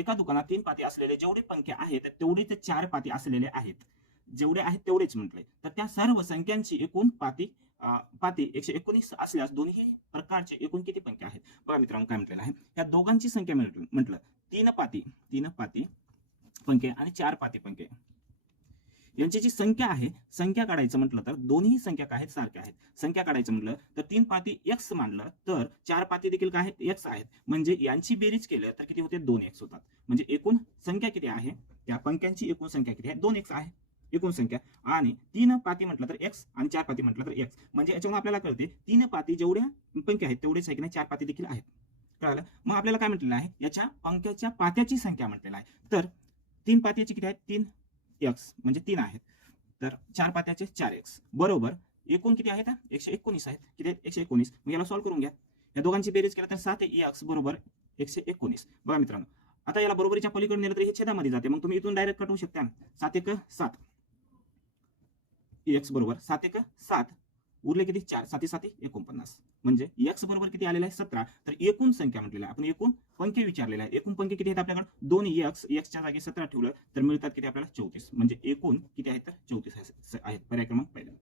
एका दुकानात तीन पाती असलेले जेवढे पंखे आहेत तेवढे ते चार पाती असलेले आहेत. जेवढे आहेत तेवढेच म्हटले. तर त्या सर्व संख्यांची एकूण पाती पाती एकशे एकोणीस असल्यास दोन्ही प्रकारचे एकूण किती पंखे आहेत? बघा मित्रांनो काय म्हटलेलं आहे. या दोघांची संख्या म्हटलं तीन पाती तीन पाती पंखे आणि चार पाती पंखे. यांची जी संख्या आहे संख्या काढायचं म्हटलं तर दोन्ही संख्या काय आहेत? सारख्या आहेत. संख्या काढायचं म्हटलं तर तीन पाती एक्स मानलं तर चार पाती देखील काय एक्स आहेत. म्हणजे यांची बेरीज केलं तर किती होते? दोन एक्स होतात. म्हणजे एकूण संख्या किती आहे? त्या पंख्यांची एकूण संख्या किती आहे? दोन एक्स आहे. एकूण संख्या. आणि तीन पाती म्हटलं तर एक्स आणि चार पाती म्हटलं तर एक्स म्हणजे याच्यावरून आपल्याला कळते तीन पाती जेवढ्या पंख्या आहेत तेवढेच आहे की नाही? चार पाती देखील आहेत. कळालं? मग आपल्याला काय म्हटलेलं आहे? याच्या पंख्याच्या पात्याची संख्या म्हटलेलं आहे. तर तीन पात्याची किती आहेत? तीन एक्स म्हणजे तीन आहेत. तर चार पात्याचे चार एक्स बरोबर? एकूण किती आहेत? एकशे एकोणीस आहेत. किती एकशे एकोणीस. मग याला सॉल्व्ह करून घ्या. या दोघांची बेरीज केला तर सात एक्स बरोबर? एकशे एकोणीस. बघा मित्रांनो. आता याला बरोबरीच्या पलीकडे नेलं तर हे छेदामध्ये जाते. मग तुम्ही इथून डायरेक्ट कटवू शकता. सात एक सात. एक्स बरोबर? सात एक सात. उरले किती? चार साती साती एकोणपन्नास. म्हणजे एक्स बरोबर किती आलेला आहे? सतरा. तर एकूण संख्या म्हटलेला आहे. आपण एकूण पंखे विचारलेला आहे एकूण पंखे किती आहेत आपल्याकडे? दोन एक्स एक्सच्या जागी सतरा ठेवलं तर मिळतात किती आपल्याला? चौतीस. म्हणजे एकूण किती आहेत? तर चौतीस आहेत. पर्याय क्रमांक पहिला.